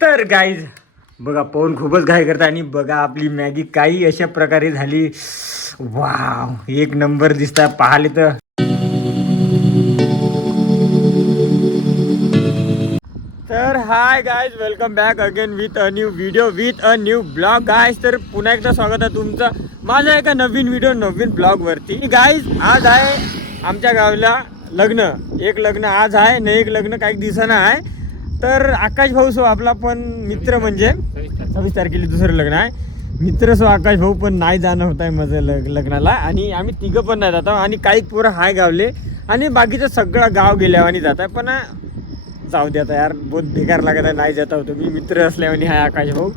तर गाईज बघा पवन खूपच घाई करता आणि बघा आपली मॅगी काही अशा प्रकारे झाली. वाव एक नंबर दिसता पाहिले तर. तर hi guys welcome back again with a new video with a new blog guys. तर पुन्हा एकदा स्वागत आहे तुमचं माझ्या एका नवीन व्हिडिओ नवीन ब्लॉगवरती. गाईज आज आहे आमच्या गावाला लग्न. एक लग्न आज आहे आणि एक लग्न काही दिवसानं आहे. तर आकाश भाऊ सो आपला पण मित्र म्हणजे 26 तारखेला दुसरं लग्न आहे. मित्र सो आकाश भाऊ पण नाही जाणं होत आहे माझं लग्नाला. आणि आम्ही तिघं पण नाही जातो आणि काही पोरं हाय गावले आणि बाकीचं सगळं गाव गेल्यावानी जात आहे. पण जाऊ दे आता यार बहुत बेकार लागत आहे नाही जाता होतो. मी मित्र असल्यावानी हाय आकाश भाऊ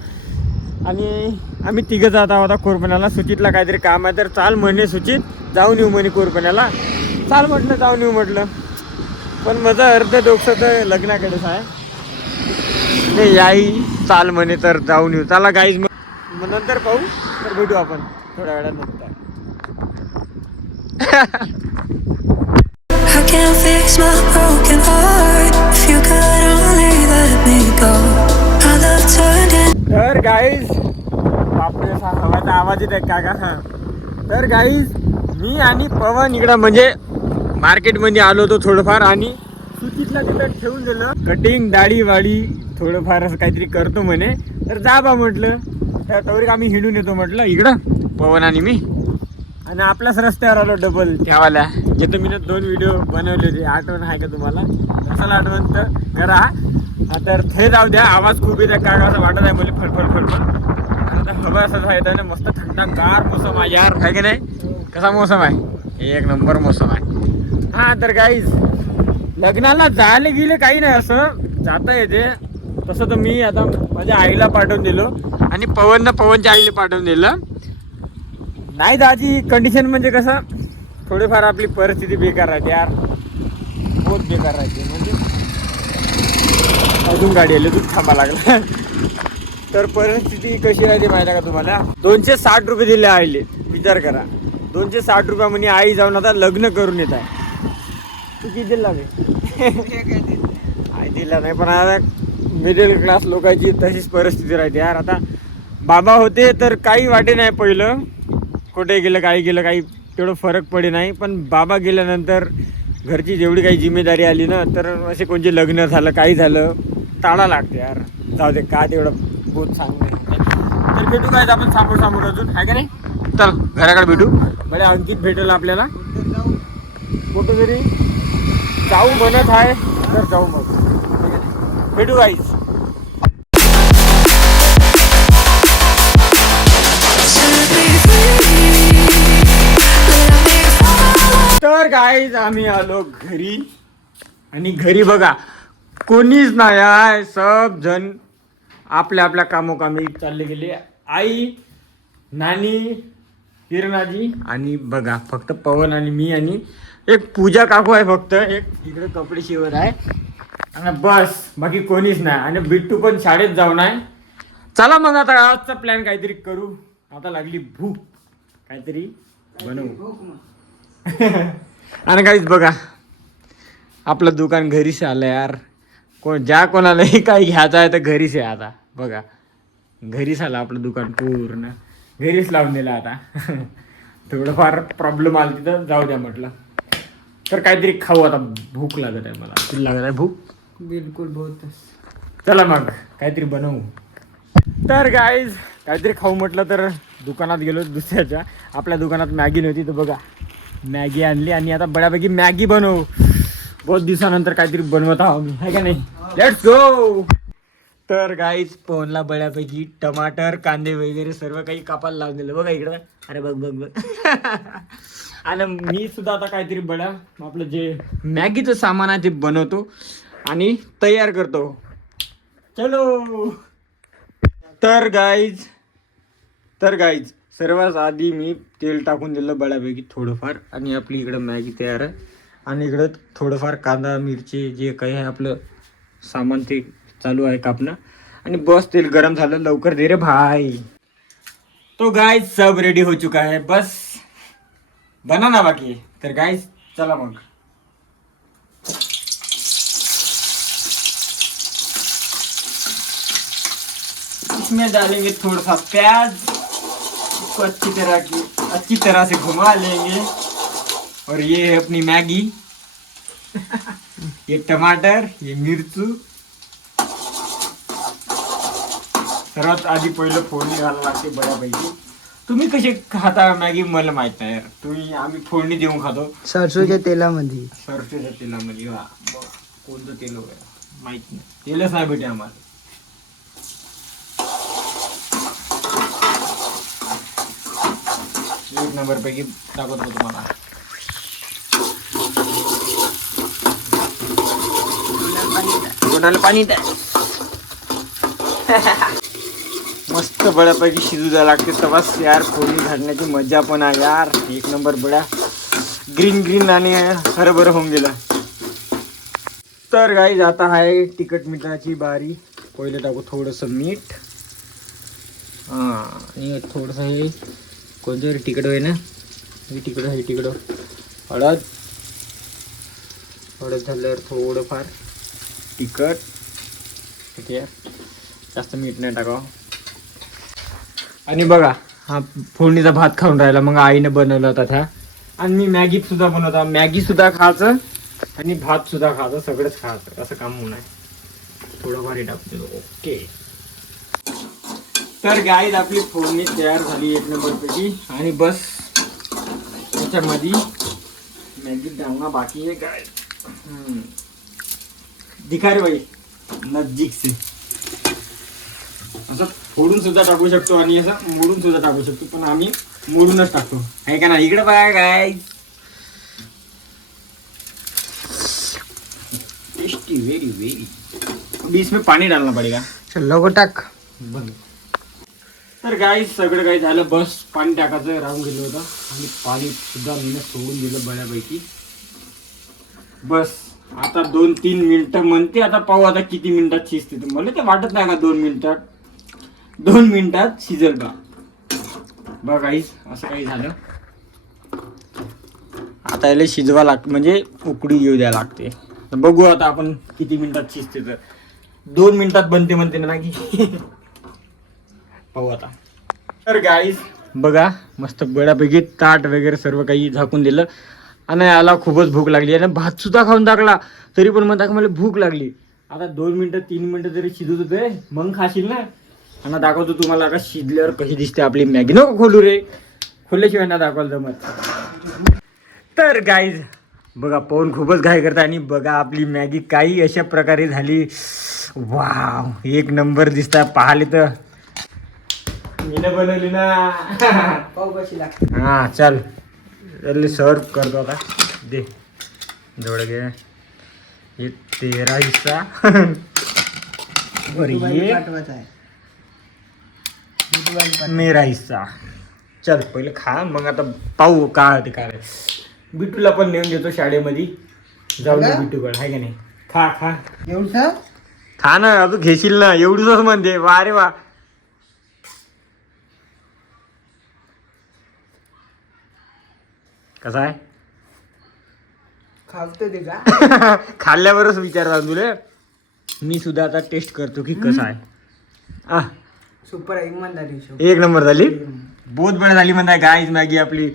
आणि आम्ही तिघं जात आहोत आता कोरपण्याला. सुचितला काहीतरी काम आहे तर चाल म्हणे सुचित जाऊन येऊ म्हणे कोरपण्याला. चाल म्हटलं जाऊन येऊ म्हटलं. पण माझं अर्ध डोकं तर लग्नाकडेच आहे. नाही याही चाल म्हणे तर जाऊन येऊ. चला गाईज मग नंतर पाहू. तर भेटू आपण थोड्या वेळानंतर. I can't fix my broken heart. If you could only let me go. I love turning. तर गाईज बापरे असा हवाचा आवाज येत आहे काका. हां तर गाईज मी आणि पवन इकडं म्हणजे मार्केटमध्ये आलो होतो थोडंफार आणि सुचितला तिथं ठेवून दिलं. कटिंग दाढी वाडी थोडंफार असं काहीतरी करतो म्हणे तर जा बा म्हटलं. तर तवरी आम्ही हिंडून येतो म्हटलं इकडं पवन आणि मी. आणि आपल्याच रस्त्यावर आलो डबल ठेवायला. जे तुम्ही 2 व्हिडिओ बनवले होते आठवण आहे का तुम्हाला? कशाला आठवण तर करा. तर ते जाऊ द्या. आवाज खूप येत आहे काका असं वाटत आहे मला फडफड फडफड. आता हवा असं येत आहे मस्त थंडगार मोसम आहे यार आहे की नाही? कसा मोसम आहे? एक नंबर मोसम आहे. हां तर गाईज लग्नाला जायला गेले काही नाही असं जाता येते. तसं तर मी आता माझ्या आईला पाठवून दिलो आणि पवनच्या आईला पाठवून दिलं. नाही दाजी कंडिशन म्हणजे कसं थोडीफार आपली परिस्थिती बेकार राहते यार. बहुत बेकार राहते म्हणजे अजून गाडी आली तू थांबा लागला. तर परिस्थिती कशी राहते माहिती आहे का तुम्हाला? 260 रुपये दिले आईले. विचार करा 260 रुपये म्हणजे आई जाऊन आता लग्न करून येत आहे. तू किती दिला मी? आई दिला नाही पण आता मिडल क्लास लोकांची तशीच परिस्थिती राहते यार. आता बाबा होते तर काही वाटे नाही पहिलं कुठे गेलं काही गेलं काही तेवढं फरक पडे नाही. पण बाबा गेल्यानंतर घरची जेवढी काही जिम्मेदारी आली ना तर असे कोणते लग्न झालं काही झालं टाळा लागते यार. जाऊ दे का तेवढं बहुत सांगू. तर भेटू काय आपण समोर अजून आहे का नाही? चल घराकडे भेटू. बरे अंकित भेटेल आपल्याला कुठं तरी जाऊ म्हणत आहे तर जाऊ मग भेटू गाईज. तर गाईज आम्ही आलो घरी आणि घरी बघा कोणीच नाही आहे. सब जण आपल्या आपल्या कामोकामी चालले गेले. आई नानी किरणाजी आणि बघा फक्त पवन आणि मी आणि एक पूजा काकू आहे फक्त. एक इकडे कपडे शिवत आहे आणि बस बाकी कोणीच नाही. आणि बिट्टू पण शाळेत जाऊन आहे. चला मग आता आजचा प्लॅन काहीतरी करू. आता लागली भूक काहीतरी बनवू. आणि काहीच बघा आपलं दुकान घरीच आलं यार. ज्या कोणालाही काही घ्यायचं आहे तर घरीच आहे. आता बघा घरीच आलं आपलं दुकान पूर्ण घरीच लावून दिलं. आता थोडंफार प्रॉब्लेम आला तिथं जाऊ द्या म्हटलं. तर काहीतरी खाऊ आता भूक लागत आहे मला. तुला लागत आहे भूक? बिलकुल बहुत. चला मग काहीतरी बनवू. तर गाईज काहीतरी खाऊ म्हटलं तर दुकानात गेलो दुसऱ्याच्या. आपल्या दुकानात मॅगी नव्हती तर बघा मॅगी आणली आणि आता बऱ्यापैकी मॅगी बनवू. बहुत दिवसानंतर काहीतरी बनवत आहो मी आहे का नाही? Let's go. तर गाईज पवनला बऱ्यापैकी टमाटर कांदे वगैरे सर्व काही कापायला लावून दिलं. बघा इकडं. अरे बघ आणि मी सुद्धा आता काहीतरी बड्या आपलं जे मॅगीचं सामान आहे ते बनवतो आणि तयार करतो. चलो. तर गाईज सर्वात आधी मी तेल टाकून दिलं बऱ्यापैकी थोडंफार आणि आपली इकडं मॅगी तयार आहे. आणि इकडं थोडंफार कांदा मिरची जे काही आहे आपलं सामान ते चालू आहे कापणं. आणि बस तेल गरम झालं लवकर दे रे भाई. तो गाइस सब रेडी हो चुका है, बस बनाना बाकी है. तर गाइस चला मग. इसमें डालेंगे थोड़ा सा प्याज, इसको अच्छी तरह से घुमा लेंगे। और ये है अपनी मैगी, ये टमाटर, ये मिरचू। सर्वात आधी पहिलं फोडणी घालायला लागते बऱ्यापैकी. तुम्ही कसे खाता मॅगी मला माहित नाही यार. आम्ही फोडणी देऊन खातो सरसोच्या तेलामध्ये. सरसोच्या तेलामध्ये. वा कोणतं तेल वगैरे माहित नाही, तेलच नाही भेटे आम्हाला. एक नंबर पैकी दाखवतो तुम्हाला. कोणाला पाणी द्या. मस्त बड्यापैकी शिजू द्यायला लागते तेव्हाच यार फोडणी घालण्याची मजा पण आहे यार. एक नंबर बड्या ग्रीन आणि हरभर होऊन गेला. तर गाईज आता आहे तिखट मिठाची बारी. पहिले टाकू थोडंसं मीठ. आणि थोडंसं हे कोणतं तिखट होय ना, हे तिखट. हळद झाल्यावर थोडंफार तिखट. ठीक आहे, जास्त मीठ नाही टाकावं. आणि बघा हा फोडणीचा भात खाऊन राहिला. मग आईने बनवला होता त्या. आणि मी मॅगी सुद्धा बनवता. मॅगी सुद्धा खायचं आणि भात सुद्धा खायचं, सगळंच खायचं. असं काम होणार. थोडंफार टाकतो. ओके. तर गाईज आपली फोडणी तयार झाली एक नंबर पैकी. आणि बस त्याच्यामध्ये मॅगी डालना बाकी आहे गाय. दिखा रे भाई नजदीक से. असं फोडून सुद्धा टाकू शकतो आणि असं मोडून सुद्धा टाकू शकतो, पण आम्ही मोडूनच टाकतो आहे का ना. इकडे बघा काय टेस्टी, वेरी. अभी इसमें पाणी डालना पडेगा. लोगो टाक. बंद. तर गाईस सगळं काही झालं. बस पाणी टाकायचं राहून गेलं होतं आणि पाणी सुद्धा मी सोडून दिलं बऱ्यापैकी. बस आता 2-3 मिनिटं म्हणते. आता पाहू आता किती मिनिटात शिजते. तर मला ते वाटत नाही का 2 मिनिटात शिजेल बा. बघा गाईस असं काही झालं. आता याला शिजवा लागतं, म्हणजे उकडी येऊ द्या लागते. तर बघू आता आपण किती मिनिटात शिजते. तर 2 मिनिटात बनते म्हणते ना की. पाहू आता. तर गाईस बघा मस्त बऱ्यापैकी ताट वगैरे सर्व काही झाकून दिलं. आणि याला खूपच भूक लागली आणि भात सुद्धा खाऊन टाकला. तरी पण म्हणता मला भूक लागली. आता 2 मिनिटं 3 मिनिटं तरी शिजू दे, मग खाशील ना. आणि दाखवतो तुम्हाला का शिजल्यावर कशी दिसते आपली मॅगी. नको खोलू रे, खोलल्याशिवाय ना दाखवायला जमत. तर गाईज बघा पवन खूपच घाई करता. आणि बघा आपली मॅगी काही अशा प्रकारे झाली. वाव एक नंबर दिसता. पाहिले तर मीनं बनवली ना. पाव कशी लागते. हा चल सर्व करतो आता. दे जवळ घे. ये तेरा हिस्सा. और ये मेरा हिस्सा. चल पहिले खा, मग आता पाहू काय होते काय. बिटूला पण नेऊन देतो शाळेमध्ये. जाऊ दे बिटूकडे आहे का नाही. खा एवढं खा ना. अजून घेशील ना एवढंच म्हणते. वा रे वा. कसा आहे खावतो ते का. खाल्ल्यावरच विचारता तुला. मी सुद्धा आता टेस्ट करतो की कसं आहे. सुपर इमानदारी. एक नंबर झाली. बहुत बरं झाली म्हणताय गाईज मॅगी आपली.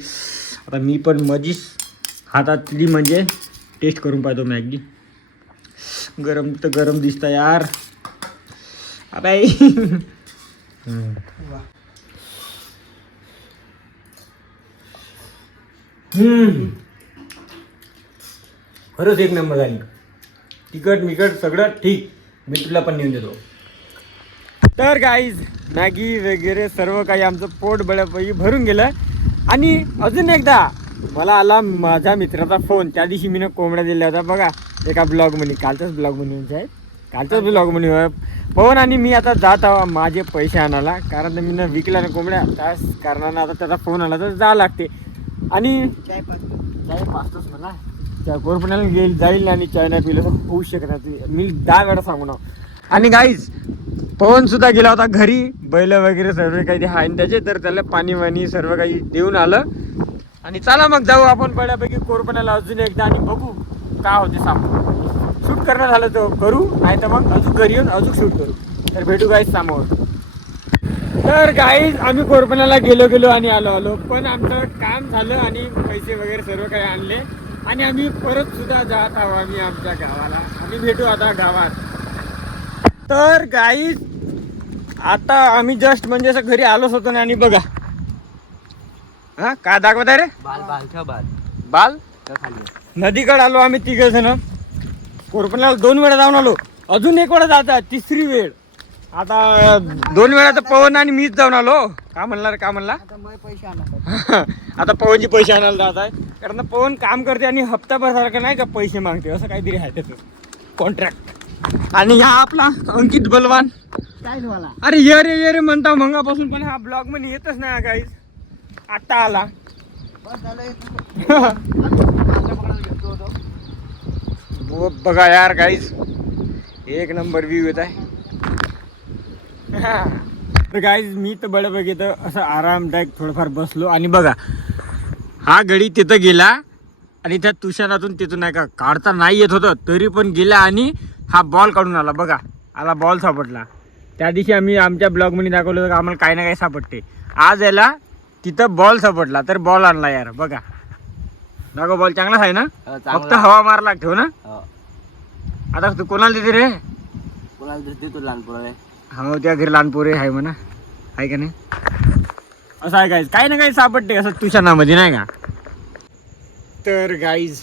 आता मी पण मधीच हातातली म्हणजे टेस्ट करून पाहतो मॅगी. गरम तर गरम दिसता यार. अबे खरंच एक नंबर झाली. तिखट सगळं ठीक. मी तुला पण नेऊन देतो. तर गाईज मॅगी वगैरे सर्व काही आमचं पोट बळ्यापैकी भरून गेलं. आणि अजून एकदा मला आला माझ्या मित्राचा फोन. त्या दिवशी मी कोंबड्या दिल्या होत्या बघा एका ब्लॉगमध्ये. कालच्याच ब्लॉगमध्ये पवन आणि मी आता जात आहो माझे पैसे आणायला. कारण मी विकला ना कोंबड्या, त्याच कारणानं आता त्याचा फोन आला तर जावं लागते. आणि चाय पाचतोच मला. त्या कोरपण्याला जाईल आणि चाय नाही पिलं तर होऊ शकत नाही. मी 10 वेळा सांगू ना. आणि गाईज पवन सुद्धा गेला होता घरी. बैल वगैरे सर्व काही आहे त्याचे. तर त्याला पाणी वाणी सर्व काही देऊन आलं. आणि चला मग जाऊ आपण बऱ्यापैकी कोरपण्याला अजून एकदा. आणि बघू काय होते सामोर. शूट करणं झालं तर करू, नाही तर मग अजून घरी येऊन अजून शूट करू. तर भेटू गाईज सामोर. तर गाईज आम्ही कोरपणाला गेलो आणि आलो पण आमचं काम झालं आणि पैसे वगैरे सर्व काही आणले आणि आम्ही परत सुद्धा जात आहोत आम्ही आमच्या गावाला. आम्ही भेटू आता गावात. तर गाईज आता आम्ही जस्ट म्हणजे असं घरी आलोच होतो ना आणि बघा हा काय दाखवत आहे रे बाल नदीकडे आलो आम्ही 3 जण. कोरपणाला 2 वेळा जाऊन आलो, अजून 1 वेळा जात आहे, 3री वेळ. आता 2 वेळा तर पवन आणि मीच जाऊन आलो. का म्हणला आता मग पैसे आणा. आता पवनची पैसे आणायला जात आहे कारण पवन काम करते आणि हप्ताभर सारखं नाही का पैसे मागते, असं काहीतरी आहे त्याचं कॉन्ट्रॅक्ट. आणि हा आपला अंकित बलवान. काय तुम्हाला अरे ये रे म्हणता मंगापासून पण हा ब्लॉग मध्ये येतच नाही गाईज. आता आला. बस झालं. बघा यार गाईज 1 नंबर व्ह्यू येत आहे. तर गाईज मी तर बऱ्यापैकी तर असं आरामदायक थोडंफार बसलो आणि बघा हा गडी तिथं गेला आणि त्या तुषारातून तिथून नाही का काढता नाही येत होतं तरी पण गेला आणि हा बॉल काढून आला. बघा आला बॉल सापडला. त्या दिवशी आम्ही आमच्या ब्लॉगमध्ये दाखवलं होतं की आम्हाला काही ना काही सापडते. आज याला तिथं बॉल सापडला तर बॉल आणला यार. बघा दाखव बॉल चांगलाच आहे ना, फक्त हवा मारला ठेव ना. आता तू कोणाला देते रे? कोणाला देते तू लहानपोर आहे? हो त्या घरी लहान पोरे आहे म्हणा, आहे का नाही? असं आहे गाईज काही ना काही सापडते असं तुषानामध्ये नाही का. तर गाईज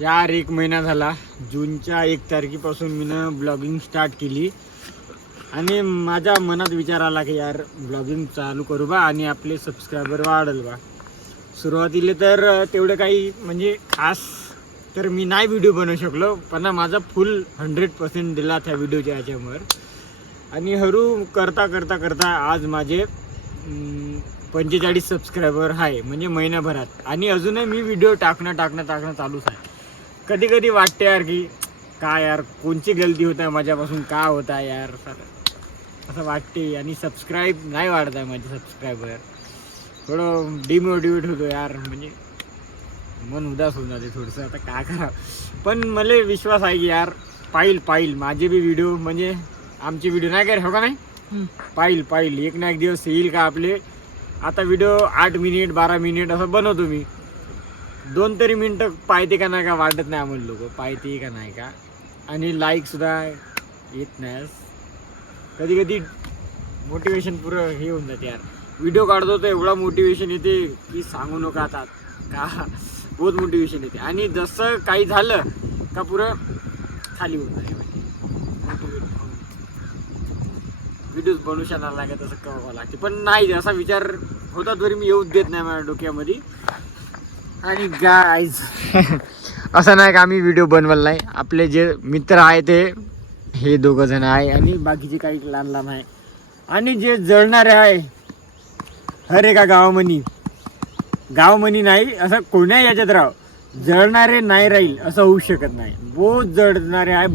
यार 1 महिना झाला, जूनच्या 1 तारखेपासून मी ब्लॉगिंग स्टार्ट केली आणि माझ्या मनात विचार आला की यार ब्लॉगिंग चालू करू बा आणि आपले सबस्क्रायबर वाढल बा. सुरुवातीला तर तेवढं काही म्हणजे खास तर मी नाही व्हिडिओ बनवू शकलो पण माझा फुल 100% दिला त्या व्हिडिओच्या ह्याच्यावर. आणि हरू करता करता करता आज माझे 45 सबस्क्रायबर आहे म्हणजे महिन्याभरात. आणि अजूनही मी व्हिडिओ टाकणं चालूच आहे. कधी कधी वाटते यार की काय यार कोणची गलती होत आहे माझ्यापासून, का होत आहे यार असं वाटते. आणि सबस्क्राईब नाही वाढत आहे माझे सबस्क्रायबर. थोडं डिमोटिवेट होतो यार, म्हणजे मन उदास होऊन जाते थोडंसं. आता काय करावं पण मला विश्वास आहे की यार पाहिल माझे बी व्हिडिओ म्हणजे आमचे व्हिडिओ नाही काय हो का नाही पाहिल एक ना एक दिवस येईल का आपले. आता व्हिडिओ 8 मिनिट 12 मिनिट असं बनवतो मी. 2 तरी मिनटं पाहते का नाही का वाटत नाही आम्हाला लोक पाहते का नाही का. आणि लाईकसुद्धा येत नाही. कधी कधी मोटिवेशन पुरं हे होऊन जाते यार. व्हिडिओ काढतो तर एवढा मोटिवेशन येते की सांगू नका आता का. बहुत मोटिवेशन येते आणि जसं काही झालं का पुरं खाली होऊन जाते. व्हिडिओज बनवू शकणार नाही का तसं करावं लागते पण नाही असा विचार होता तरी मी येऊच देत नाही माझ्या डोक्यामध्ये. आणि गाईज असं नाही का आम्ही व्हिडिओ बनवला नाही. आपले जे मित्र आहे ते हे 2 जण आहे आणि बाकीचे काही लहान आहे. आणि जे जळणारे आहे हर एका गावामनी नाही असं कोण्या याच्यात राव जळणारे नाही राहील असं होऊ शकत नाही. बहुत जळणारे आहे.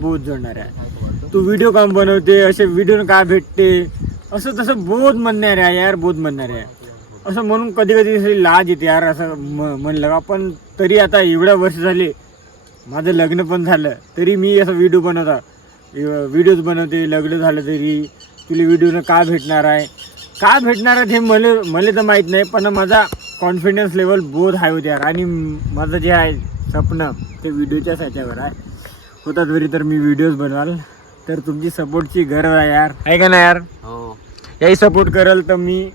तू व्हिडिओ काम बनवते असे व्हिडिओ का भेटते असं तसं बहुत म्हणणारे आहे यार, बहुत म्हणणारे आहे. असं म्हणून कधी कधी लाज येते यार असं म्हणलं का. पण तरी आता एवढ्या वर्ष झाले माझं लग्न पण झालं तरी मी असं व्हिडिओज बनवते. लग्न झालं तरी तुला व्हिडिओनं का भेटणार आहे हे मला तर माहीत नाही पण माझा कॉन्फिडन्स लेवल बहुत हाय होते यार. आणि माझं जे आहे स्वप्न ते व्हिडिओच्याच ह्याच्यावर आहे. होतात तरी तर मी व्हिडिओज बनवाल तर तुमची सपोर्टची गरज आहे यार, आहे का नाही यार? हो याही सपोर्ट कराल तर मी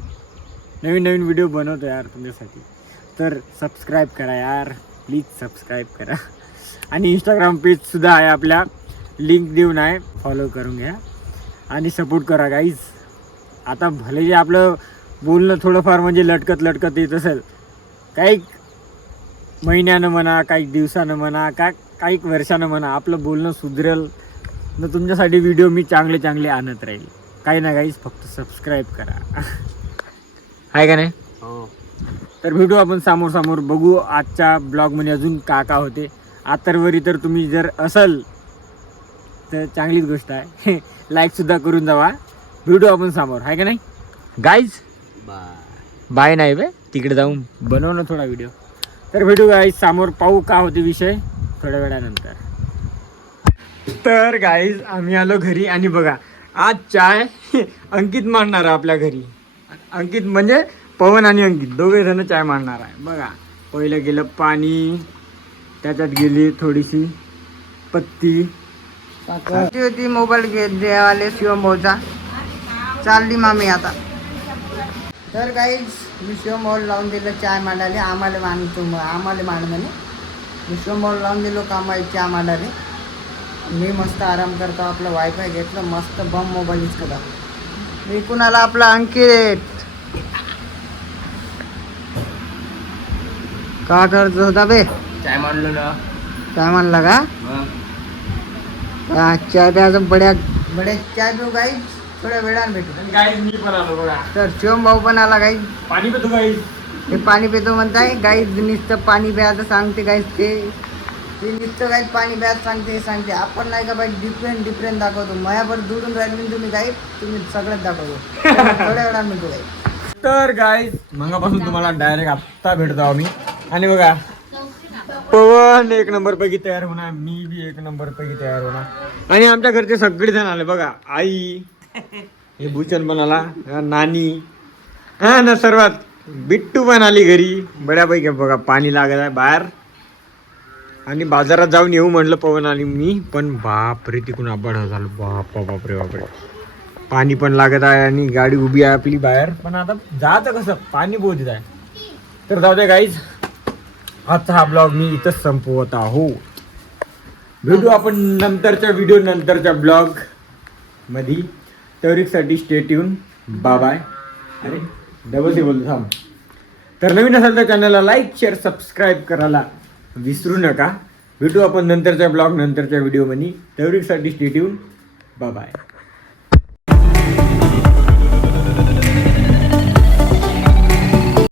नवीन व्हिडिओ बनवतो यार तुमच्यासाठी. तर सबस्क्राईब करा यार, प्लीज सबस्क्राईब करा. आणि इंस्टाग्राम पेजसुद्धा आहे आपल्या, लिंक देऊन आहे, फॉलो करून घ्या आणि सपोर्ट करा गाईज. आता भले जे आपलं बोलणं थोडंफार म्हणजे लटकत येत असेल काही महिन्यानं म्हणा काही दिवसानं म्हणा काही वर्षानं म्हणा आपलं बोलणं सुधरेल न तुमच्यासाठी व्हिडिओ मी चांगले आणत राहील. काही ना काहीच फक्त सबस्क्राईब करा, आहे का नाही? हो. तर भेटू आपण समोर बघू आजच्या ब्लॉगमध्ये अजून का होते. आतरवरी तर तुम्ही जर असाल तर चांगलीच गोष्ट आहे. लाईकसुद्धा करून जावा. भेटू आपण समोर, आहे का नाही गाईज? बाय नाही बे, तिकडे जाऊन बनव ना थोडा व्हिडिओ. तर भेटू गाईज समोर, पाहू का होते विषय थोड्या वेळानंतर. तर गाईज आम्ही आलो घरी आणि बघा आज चाय अंकित मांडणार आहे आपल्या घरी. अंकित म्हणजे पवन आणि अंकित दोघे जण चाय मांडणार आहे. बघा पहिलं गेलं पाणी, त्याच्यात गेली थोडीशी पत्ती. होती मोबाईल द्यावाले शिवम भाऊचा. चालली मामी आता. तर काही मी शिवम भाऊ लावून दिलं चाय मांडायला. आम्हाला मांड म्हणे. मी शिवम भाऊ लावून दिलो कामाला चहा मांडायला. मी मस्त आराम करतो. आपलं वायफाय घेतलं मस्त बम मोबाईल यूज करतो. मी कुणाला आपला अंकित का करत होता बे? चाय मांडलो ना. काय म्हणला का? चाय प्यायचं बड्या चाय पिऊ काही थोड्या वेळानं भेटू. गाईज मी पण आलो बघा. तर शिवम भाऊ पण आला काही. पाणी पितो गाईज. हे पाणी पितो म्हणताय गाईज. नुसतं पाणी प्यायचं सांगते गाईज. ते नुसतं गाईज पाणी प्यायचं सांगते हे सांगते. आपण नाही का बाई डिफरंट दाखवतो. मायावर दुरून राहिली तुम्ही गाईज. तुम्ही सगळंच दाखवतो. थोड्या वेळानं मिळतो गाईज. तर गाईज मगापासून तुम्हाला डायरेक्ट आत्ता भेटतो आम्ही. आणि बघा पवन एक नंबर पैकी तयार होणार, मी बी एक नंबर पैकी तयार होणार. आणि आमच्या घरचे सगळे जण आले बघा. आई, हे भूषण पण आला, नानी हा ना, सर्वात बिट्टू पण आली घरी. बऱ्यापैकी बघा पाणी लागत आहे बाहेर. आणि बाजारात जाऊन येऊ म्हटलं पवन आणि मी. पण बापरे तिकून आबाड झालं. बापरे बापरे. पाणी पण लागत आहे आणि गाडी उभी आहे आपली बाहेर. पण आता जायचं कसं, पाणी बोलत आहे. तर जाऊ दे गाईज, आजचा हा ब्लॉग मी इथंच संपवत आहो. भेटू आपण नंतरच्या व्हिडिओ, नंतरच्या ब्लॉग मध्ये. तरीसाठी स्टे ट्यून. Bye bye. अरे डबल ते बोलतो थांब. तर नवीन असाल तर चॅनलला लाईक शेअर सबस्क्राईब करायला विसरू नका. भेटू आपण नंतरच्या ब्लॉग, नंतरच्या व्हिडिओ मध्ये. तरीसाठी स्टे ट्यून. Bye bye.